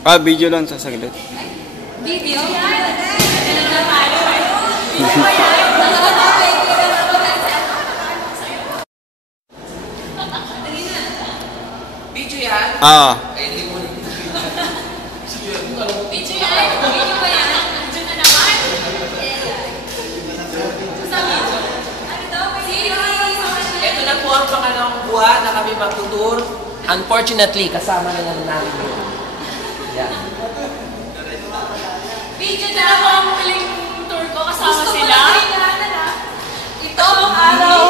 Video lang sa saglit. Video? Video yan? Ah. Video yan? Video ba yan? Video na naman? Sa video? Ano daw? Ito na po ang pangalawang buwan na kami magtutur. Unfortunately, kasama na lang namin yun. Yan. Video na ako ang huling tour ko kasama sila. Ito ang araw.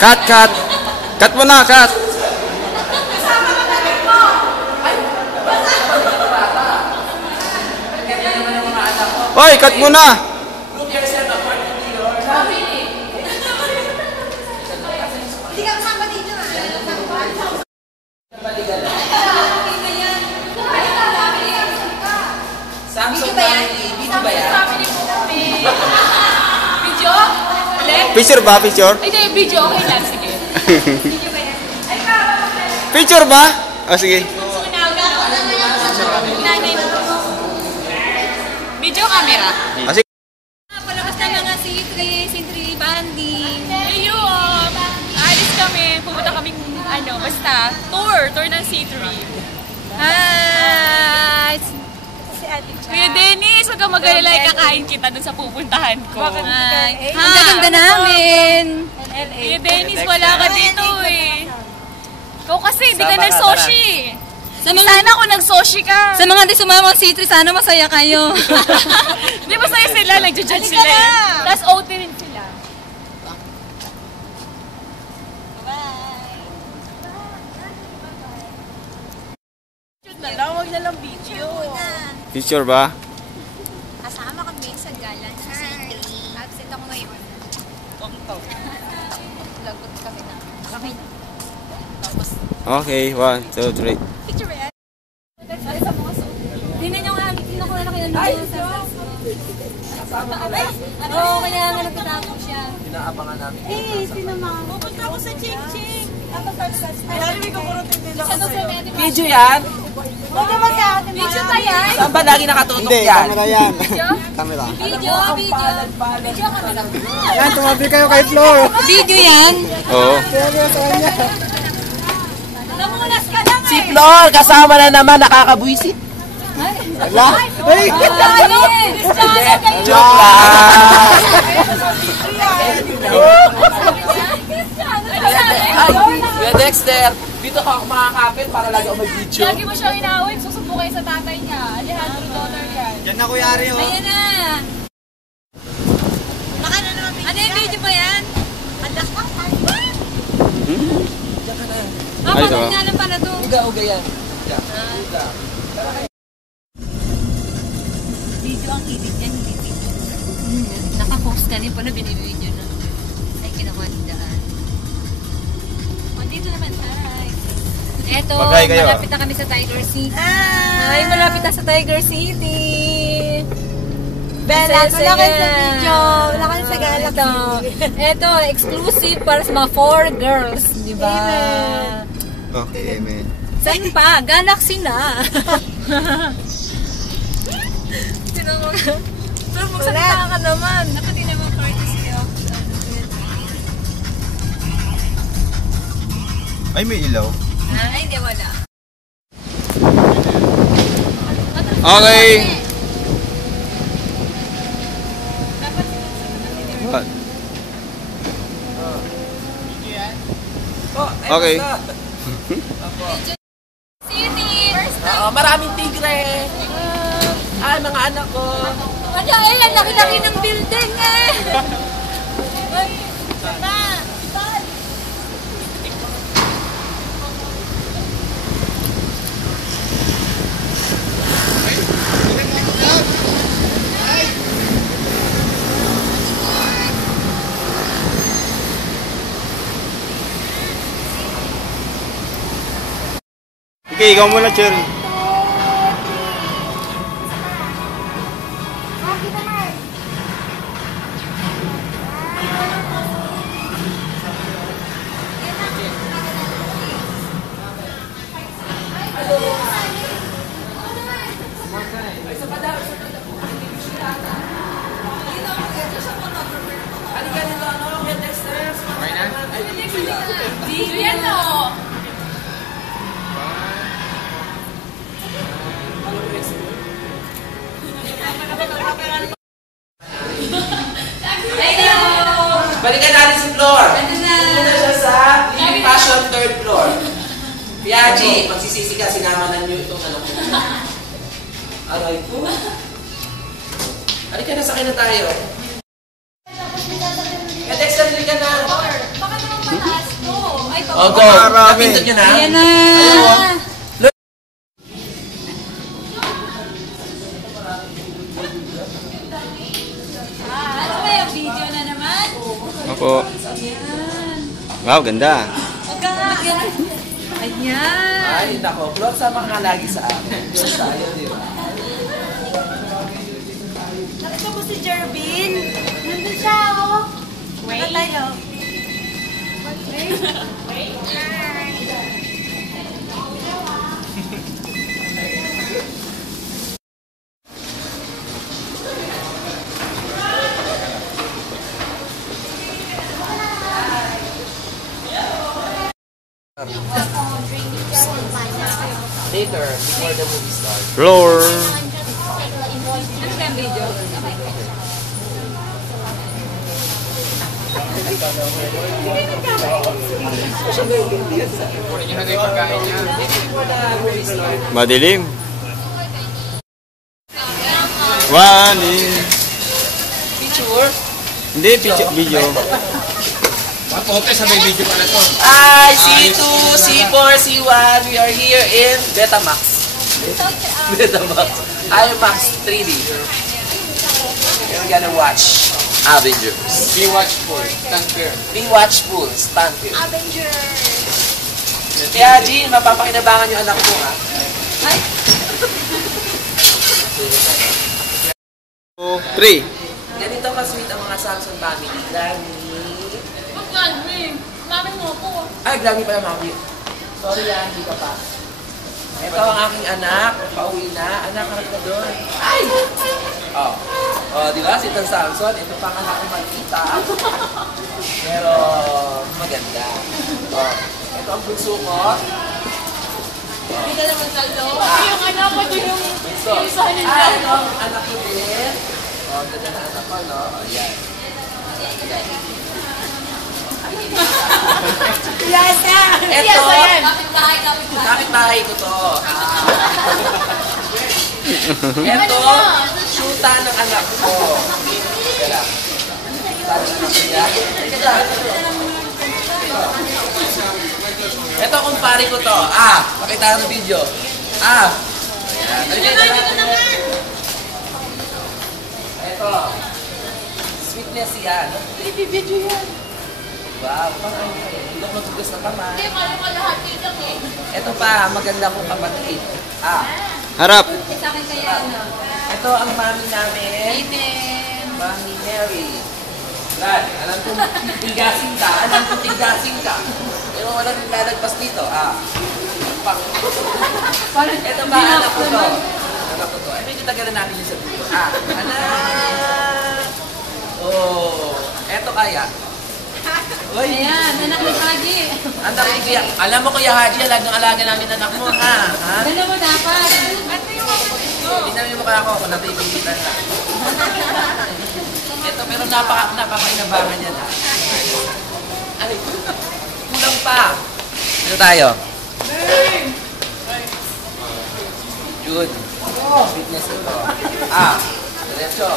Cut! Cut mo na, cut! Hoy, cut mo na! Hindi ka kasama dito na. Samsung family. Video ba yan? Video? Picture ba? Picture? Hindi, video. Okay lang. Sige. Video ba yan? Picture ba? Oh, sige. Video camera. Ah, sige. Palakas na mga C3 banding. Ayun! Alis kami. Pumunta kaming, basta, tour ng C3. Hi! Kuya Dennis, huwag kang mag-alala, kakain kita dun sa pupuntahan ko. Hi! Ang gaganda namin! Kuya Dennis, wala ka dito eh. Ikaw kasi, hindi ka nag-soshi. Sana ako nag-soshi ka. Sa mga di sumama C3, sana masaya kayo. Di ba masaya sila? Nag-judge sila eh. Tapos OT rin sila. Wag na lang video. Picture ba? Kasama kami sa gala sa C3. Absent ako ngayon. Lagot kami na. Kami. Tapos. Okay, 1, 2, 3. Picture ba yan? Sa mga suot. Tingnan nyo nga, kinukuha na kayo ng video sa oo, kaya nga nagtatapos siya. Pinaabangan namin. Sinamang. Pupunta ako sa Ching Ching. Video yan? Video ba yan? Saan ba lagi nakatutok Hindi, yan? camera yan. Camera. Video. Video camera. Yan, tumabi kayo kay Flor. Video yan? Oo. Namulas ka lang Si Flor, kasama na naman, nakakabuisit. Wala. Hey! Joke lang! Ay, Kuya Dexter, dito ka ako makakapit para lagi ako mag-video. Lagi mo siyang inawin, susumpo kayo sa tatay niya. $100 yan. Yan na Kuya Ari, oh. Ayan na. Baka na naman Ano yung video ba yan? Alas ka. Diyan ka na. Ay, ito. Kapag nga lang pala to. Uga yan. Uga. Video ang ibig yan, hindi video. Nakapost ka rin pala, binibideo na. Ay, kinakandaan. Dito naman, hi. Eto, Bagay kayo. malapit na kami sa Tiger City. Ay, malapit na sa Tiger City. Bella, Masaya wala kayo sa yan. video. Wala kayo sa Galaxy. Ito, exclusive para sa mga 4 girls, di ba? Okay, amen. Saan pa? Galaxy na. Sino mo? Sino magsalita ka naman? Dapat din naman courtesy of Ay, may ilaw. ay, hindi, wala. Okay. What? Okay. City! Maraming tigre. Ay, mga anak ko. Ano, ang laki-laki ng building eh! Okay, ikaw muna, Cherry. Balikan natin si Flor. Muna siya sa Living Fashion 3rd floor. Piaji, magsisisi ka, sinama na niyo itong anak ko. Aray ko. Halika na, sakay na tayo. Dexter, halika na. Baka naman mataas to. Ay, O, go. Napindot nyo na? Ayan na. ano ba yung video na naman? Opo. Wow, ganda. Huwag ka nga. Ayan. Ay, nako. Flor, sama ka lagi sa akin. Flor tayo, di ba? Nakita mo si Jervin? Nandun siya, oh. Wait. Tayo. Wait. Later, before the movie starts. Floor. Ano ba yung video? Before the movie starts. Madilim. One in... Picture. Hindi, video. Hi, C2, C4, C1. We are here in Betamax. Betamax. IMAX 3D. We're gonna watch Avengers. Be watchful. Stand clear. Be watchful. Stand here. Avengers! Kaya, Jean, mapapakinabangan yung anak ko, ha? Ay! 3. Ganito ka-sweet ang mga Samsung family. Grammy. Huwag Grammy. Mami mo ako. Ay, Grammy pala, mami. Sorry, hindi ka pa. Ito ang aking anak. Pauwi na. Anak, harap ka doon. Ay! Oh. Oh, di ba? Si Tan Samson. Ito pang anak ko magkita. Pero, maganda. Oh. Ito ang bunso ko. Hindi ka naman sa loob. Yung anak ko din yung Bunso. isa nila. Ah, ito ang anak ko din. Oh, ganda na anak ko, no? Oh, yan. Yasa! Ito. Yasa yan! Kapit-bahay ko to. Ito, shoota ng anak ko. Teka lang. Ito, kumpare ko to. Ah, pakita ng video. Ah. Ito. Sweetness yan. Video yan. Wow, parang hindi ako magtugas ng kamay. Hindi, kala ko lahat yun lang eh. Ito pa, maganda kong kapatid. Ah. Harap. Sa akin kaya, ano? Ito ang mami namin. Mami Mary. Brad, alam kong tigasing ka. Alam kong tigasing ka. Pero walang lalagpas dito. Ah. Ito ba, anak ko to? Anak ko to. Ay, medyo tagalan natin yung sa dito. Ah, anak. Oh. Ito kaya. Uy. Ayan, anak ni Haji. Anak ni Kuya. Alam mo, Kuya Haji, alagang-alaga namin anak mo, ha? Ha? Ganda mo dapat. Tingnan mo yung mukha ko kung napipigitan ka. Ito, pero napakainabangan yan, ha? Ay, kulang pa. Dito tayo. Good. Fitness ito. Ah, diretso.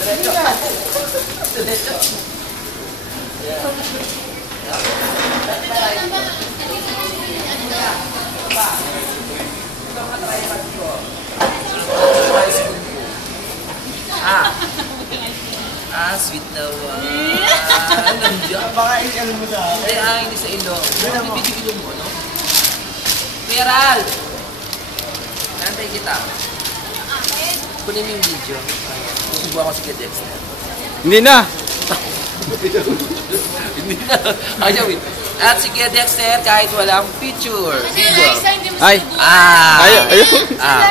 Diretso. Diretso. Yeah. Ah, sweet na nandiyan. Baka i-ano mo sa Hindi, hindi sa ilong. Bibigilong mo, no? Peral! Nantay kita. Kunin mo yung video. Susubukan ko si Dexter. Hindi na. Hindi na. Ayaw eh. At si Dexter kahit walang picture. Video. Ay. Ah. Ayaw. Ah.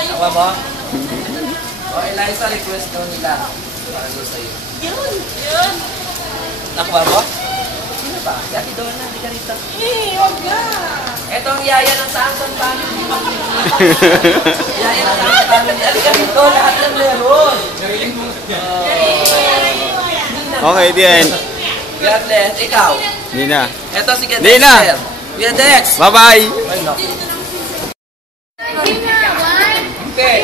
Nakuha mo? O, Eliza, request daw nila. Para daw sa'yo. Yun. Nakuha mo? Sino ba? Si Ate Donna, hindi ka rito. Huwag na. Ito ang yaya ng Samson family. Yaya ng Samson family. Alika rito, lahat ng meron. Okay, the end. God bless. Ikaw. Hindi na. Ito si Hindi na. Dexter. Kuya Dex. Bye-bye. Ay, no. Okay.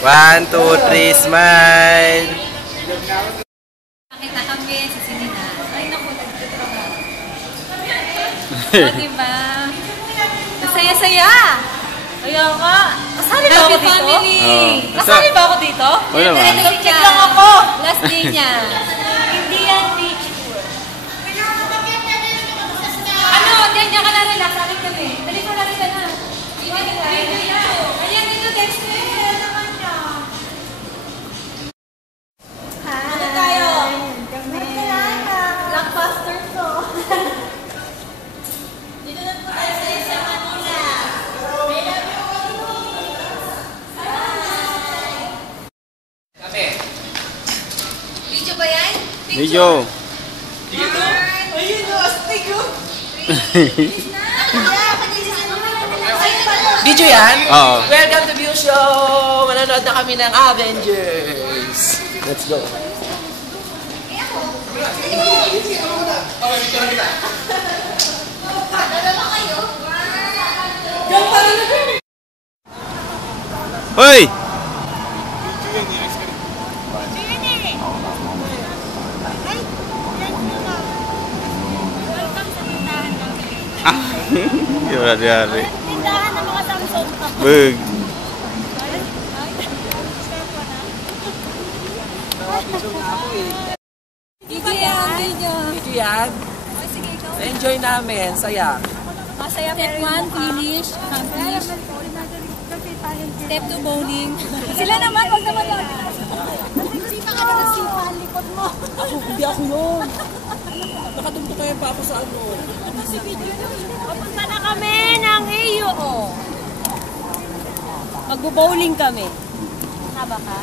1, 2, 3, smile. Nakita kami sa sinina. Ay, naku, nagtatrabaho. O, diba? Masaya-saya! Kaya nga. Kasali ba ako Happy dito? family! Oh. Kasali ba ako dito? Wala naman. Check lang ako. Last day niya. Hindi yan beach tour. Ano? Diyan ka na relax. Alam kami. Dali ko lang ka na. Ayan dito, Dexter. Naman niya. Ano tayo? Blockbuster to. Dito na po tayo sa Manila. Kami. Video ba yan? Video. Ayun o, astig o. Video yan? Oo. Welcome to View Show! Manonood na kami ng Avengers. Let's go. Hoy! Hindi wala diyari. Tindahan ng mga Samsung. Bug. Video yan, video. Video yan? Enjoy namin. Saya. Masaya Step 1, finish. Accomplish. Step 2, bowling. Sila naman, wag naman lang. Sita ka na nasipa ang likod mo. Hindi ako yun. Nakadumto kayo pa ako sa ano. Papunta na kami ng iyo. Magbo-bowling kami. Haba ka?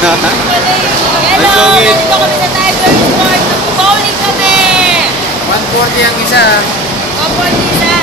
Ay, sungit. Dito kami sa Tiger Sport. Magbo-bowling kami. 140 ang isa. Opo, isa.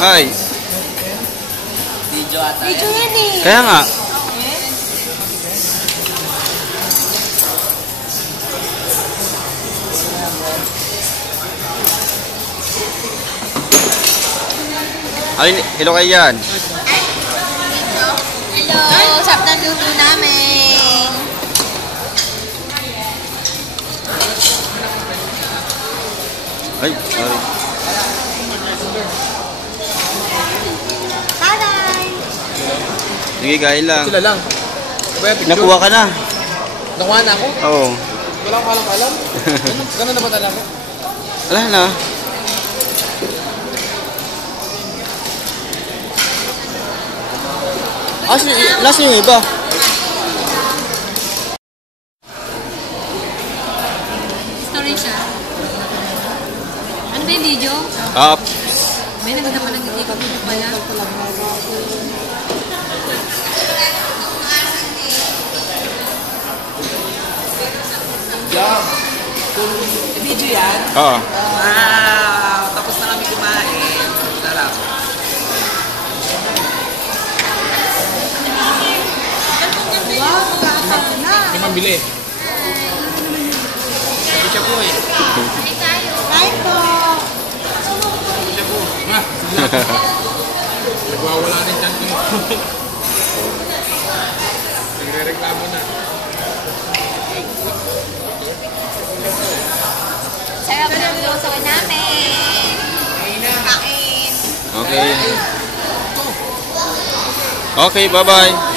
Hi. Video ata. Video yan eh. Kaya nga. Ay, hello kayo yan. Hello, sarap ng luto namin. Ay, sorry. Hi! Sige, kain lang. Sila lang. Kaya picture. Nakuha ka na. Nakuha na ako? Oo. Wala akong alam-alam. Ganun na ba talaga? Wala na. Last yung iba. Story siya. Ano ba yung video? Up. May naganda pa ng video pala. Yung. Video yan? Oo. Wow! Tapos na kami kumain. Sarap. May mambili. Sabi siya po eh. Hi po! Sabi siya po. Ha? Nagwawala rin dyan ko. Nagre-reklamo na. Sarap ng luto namin. Kain. Okay. Okay, bye-bye.